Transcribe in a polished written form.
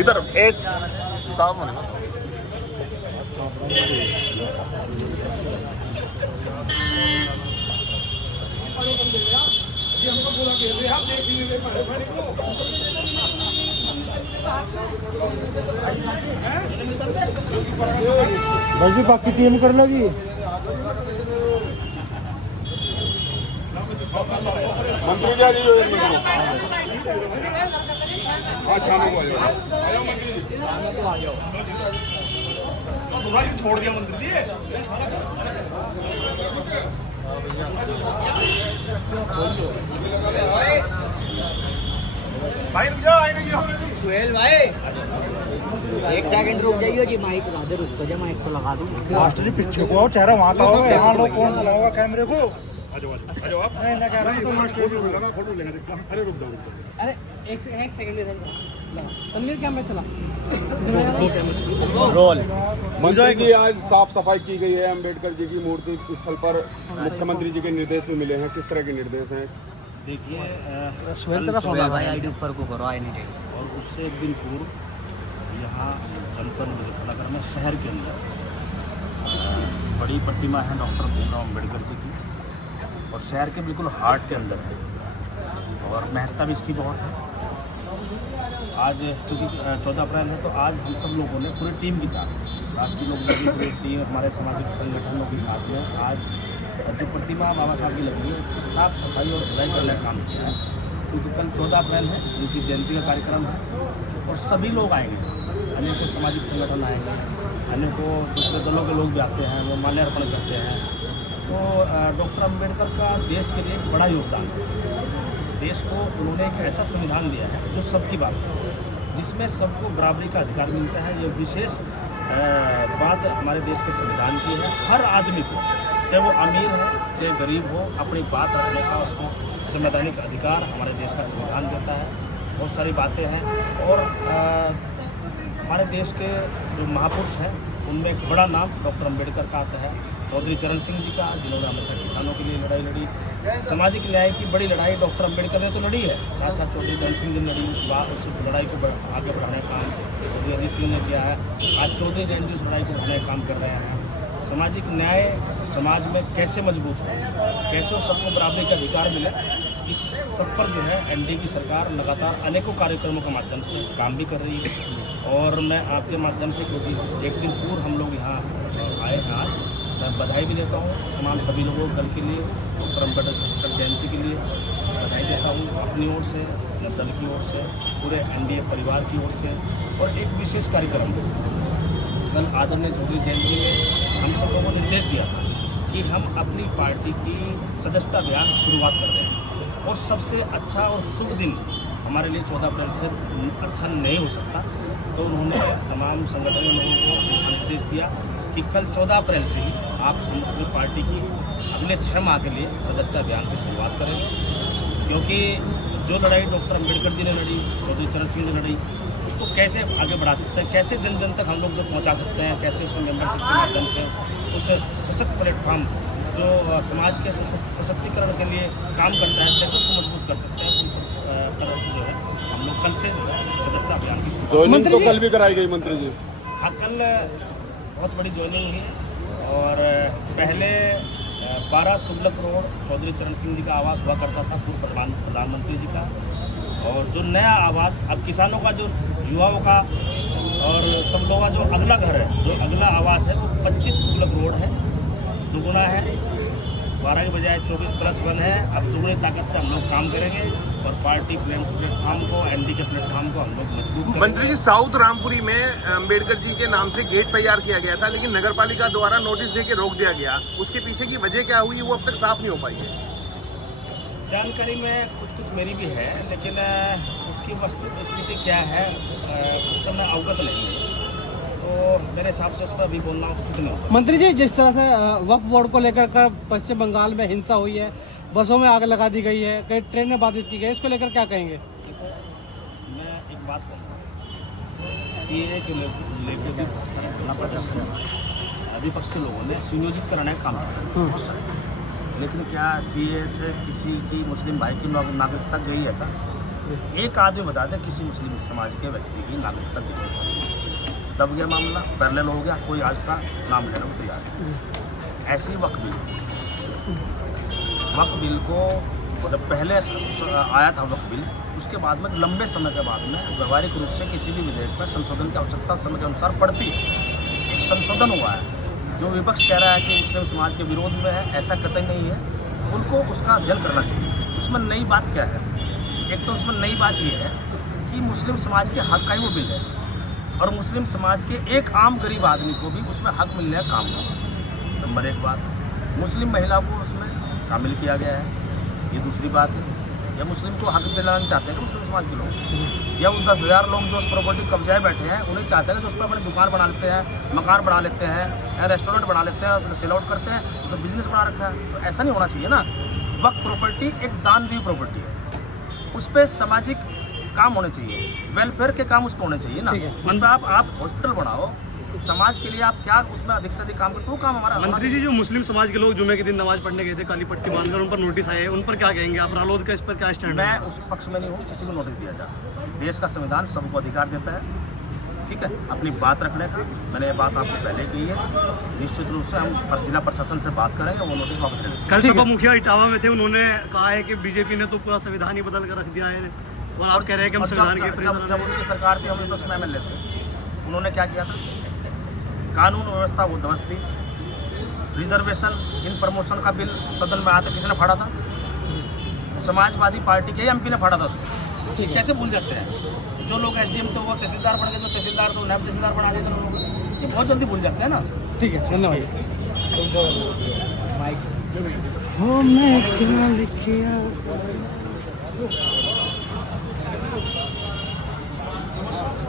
इधर एस सामने भाई बाकी टीम कर लगी मंत्री जी छोड़ दिया मंत्री जी भाई रुक जाओ सुहेल भाई एक सेकंड रुक जाइए जी, माइक लगा दे, रुक जा, माइक तो लगा दूं। मास्टर जी पीछे को आओ, चेहरा वहां का होगा, यहाँ लोग कौन लगाओगा कैमरे को? आ जाओ आप नहीं ना कह रहा हूं तो मास्टर जी लगा फोटो लेंगे। अरे रुक जाओ अरे एक सेकंड इधर तनवीर कैमरा चला रोल। मंत्री जी आज साफ सफाई की गई है अंबेडकर जी की मूर्ति स्थल पर, मुख्यमंत्री जी के निर्देश भी मिले हैं, किस तरह के निर्देश हैं? देखिए सुहेल तरफ होगा भाई, आईडी ऊपर को करो, आई नहीं और उससे एक दिन पूर्व यहाँ जनपद मुजफ्फरनगर में शहर के अंदर बड़ी प्रतिमा है डॉक्टर भीमराव अम्बेडकर जी की, और शहर के बिल्कुल हार्ट के अंदर है और महत्ता भी इसकी बहुत है। आज क्योंकि 14 अप्रैल है तो आज हम सब लोगों ने पूरी टीम के साथ, राष्ट्रीय लोकदल पूरी टीम, हमारे सामाजिक संगठनों के साथ में आज जो प्रतिमा बाबा साहब की लगी है उसकी साफ सफाई और धुलाई करने का काम किया है, क्योंकि कल 14 अप्रैल है, उनकी जयंती का कार्यक्रम है और सभी लोग आएंगे, अनेकों सामाजिक संगठन आएंगे, अनेकों दूसरे दलों के लोग भी आते हैं, वो माल्यार्पण करते हैं। तो डॉक्टर अम्बेडकर का देश के लिए एक बड़ा योगदान है। देश को उन्होंने एक ऐसा संविधान दिया है जो सबकी बात है, जिसमें सबको बराबरी का अधिकार मिलता है। ये विशेष बात हमारे देश के संविधान की है। हर आदमी को, चाहे वो अमीर है चाहे गरीब हो, अपनी बात रखने का उसको संवैधानिक अधिकार हमारे देश का संविधान देता है। बहुत सारी बातें हैं और हमारे देश के जो महापुरुष हैं उनमें एक बड़ा नाम डॉक्टर अम्बेडकर का आता है, चौधरी चरण सिंह जी का, जिन्होंने हमेशा किसानों के लिए लड़ाई लड़ी, सामाजिक न्याय की बड़ी लड़ाई डॉक्टर अम्बेडकर ने तो लड़ी है, साथ साथ चौधरी चरण सिंह जी ने लड़ी, उस लड़ाई को आगे बढ़ाने का काम चौधरी अजीत सिंह ने किया है। आज चौधरी जयंती उस लड़ाई को बढ़ाने का काम कर रहे हैं। सामाजिक न्याय समाज में कैसे मजबूत हो, कैसे सबको बराबरी का अधिकार मिले, इस सब पर जो है एनडीए की सरकार लगातार अनेकों कार्यक्रमों के माध्यम से काम भी कर रही है। और मैं आपके माध्यम से, क्योंकि एक दिन पूर्व हम लोग यहाँ आए हैं, आज मैं बधाई भी देता हूँ तमाम सभी लोगों को कल के लिए, डॉक्टर अम्बेडकर जयंती के लिए बधाई देता हूँ अपनी ओर से, अपने दल की ओर से, पूरे एनडीए परिवार की ओर से। और एक विशेष कार्यक्रम कल आदरणीय चौधरी जयंती में हम सब लोगों को निर्देश दिया था कि हम अपनी पार्टी की सदस्यता अभियान शुरुआत कर रहे हैं, और सबसे अच्छा और शुभ दिन हमारे लिए 14 अप्रैल से अच्छा नहीं हो सकता। तो उन्होंने तमाम संगठनों लोगों को निर्देश दिया कि कल 14 अप्रैल से ही आप अपनी पार्टी की अगले 6 माह के लिए सदस्यता अभियान की शुरुआत करेंगे, क्योंकि जो लड़ाई डॉक्टर अम्बेडकर जी ने लड़ी, चौधरी चरण सिंह ने लड़ी, उसको कैसे आगे बढ़ा सकते हैं, कैसे जन जन तक हम लोग उसे पहुँचा सकते हैं, कैसे उसको मेम्बरशिप के माध्यम से उस सशक्त प्लेटफॉर्म जो समाज के सशक्तिकरण के लिए काम करता है, कैसे उसको मजबूत कर सकते हैं, उन सब तरह जो है हम लोग कल से सदस्यता अभियान की ज्वाइनिंग तो कल भी कराई गई मंत्री जी। हाँ, कल बहुत बड़ी ज्वाइनिंग हुई और पहले 12 तुगलक रोड चौधरी चरण सिंह जी का आवास हुआ करता था, पूर्व प्रधानमंत्री जी का, और जो नया आवास अब किसानों का, जो युवाओं का और सब लोगों का जो अगला घर है, जो अगला आवास है वो 25 तुगलक रोड है, दुगुना है, 12 के बजाय 24+1 है। अब दुगनी ताकत से हम लोग काम करेंगे और पार्टी प्लेटफॉर्म को, एनडी के प्लेटफॉर्म को हम लोग मजबूत करेंगे। मंत्री जी, साउथ रामपुरी में अम्बेडकर जी के नाम से गेट तैयार किया गया था, लेकिन नगर पालिका द्वारा नोटिस देके रोक दिया गया। उसके पीछे की वजह क्या हुई वो अब तक साफ नहीं हो पाई है। जानकारी में कुछ मेरी भी है, लेकिन उसकी वस्तु स्थिति क्या है उस समय अवगत नहीं है, तो मेरे हिसाब से उस पर अभी बोलना उचित नहीं होगा। मंत्री जी, जिस तरह से वक्फ बोर्ड को लेकर कर पश्चिम बंगाल में हिंसा हुई है, बसों में आग लगा दी गई है, कई ट्रेनें बाधित की गई, इसको लेकर क्या कहेंगे? देखो, मैं एक बात कहूँगा, सीए के लेकर भी बहुत सारे धरना प्रदर्शन विपक्ष के लोगों ने सुनियोजित कराने का काम किया बहुत सारे, लेकिन क्या सीए से किसी की मुस्लिम भाई की नागरिकता गई है क्या? एक आदमी बता दे किसी मुस्लिम समाज के व्यक्ति की नागरिकता कितनी, तब यह मामला पैरेलल हो गया, कोई आज का नाम लेने को तैयार है। ऐसे ही वक्फ बिल को जब पहले आया था वक्फ बिल, उसके बाद में लंबे समय के बाद में व्यवहारिक रूप से किसी भी विधेयक पर संशोधन की आवश्यकता समय के अनुसार पड़ती है। एक संशोधन हुआ है, जो विपक्ष कह रहा है कि मुस्लिम समाज के विरोध में है, ऐसा कतई नहीं है। उनको उसका अध्ययन करना चाहिए। उसमें नई बात क्या है? एक तो उसमें नई बात ये है कि मुस्लिम समाज के हक का ही वो बिल है, और मुस्लिम समाज के एक आम गरीब आदमी को भी उसमें हक मिलने का काम है। नंबर एक बात, मुस्लिम महिला को उसमें शामिल किया गया है, ये दूसरी बात है। या मुस्लिम को हक दिलाना चाहते हैं कि मुस्लिम समाज के लोग, या वो 10,000 लोग जो उस प्रॉपर्टी कब्जाए बैठे हैं, उन्हें चाहते हैं कि उस पर अपनी दुकान बना लेते हैं, मकान बना लेते हैं, या रेस्टोरेंट बना लेते हैं, सेल आउट करते हैं, उसमें बिजनेस बना रखा है। तो ऐसा नहीं होना चाहिए ना। वक्त प्रॉपर्टी एक दान दी प्रॉपर्टी है, उस पर सामाजिक काम होने चाहिए, वेलफेयर के काम उस पर होने चाहिए ना। उस पर आप हॉस्पिटल बनाओ, समाज के लिए आप क्या उसमें अधिक से अधिक काम करते हो, वो काम हमारा। मंत्री जी, जो मुस्लिम समाज के लोग जुमे के दिन नमाज पढ़ने गए थे काली पट्टी बांधकर, उन पर नोटिस आए, उन पर क्या कहेंगे आप? रालोद का इस पर क्या स्टैंड है? मैं उस पक्ष में नहीं हूँ, किसी को नोटिस दिया जाए। देश का संविधान सबको अधिकार देता है, ठीक है, अपनी बात रखने का। मैंने ये बात आपको पहले की है। निश्चित रूप से हम जिला प्रशासन से बात करेंगे, वो नोटिस वापस ले लेंगे। कल सपा मुखिया इटावा में थे, उन्होंने कहा है कि बीजेपी ने तो पूरा संविधान ही बदल कर रख दिया है, और आप कह रहे हैं कि हम संविधान के जब उनकी सरकार थी, हम विपक्ष में MLA थे, उन्होंने क्या किया था? कानून व्यवस्था वो ध्वस्त थी। रिजर्वेशन इन प्रमोशन का बिल सदन में आता, किसने फाड़ा था? समाजवादी पार्टी के MP ने फाड़ा था उसको। कैसे भूल जाते हैं? जो लोग SDM तो वो तहसीलदार बन गए, जो तहसीलदार तो नायब तहसीलदार बना देते हैं लोग, ये बहुत जल्दी भूल जाते हैं ना। ठीक है, धन्यवाद। हो मैं क्या लिखिया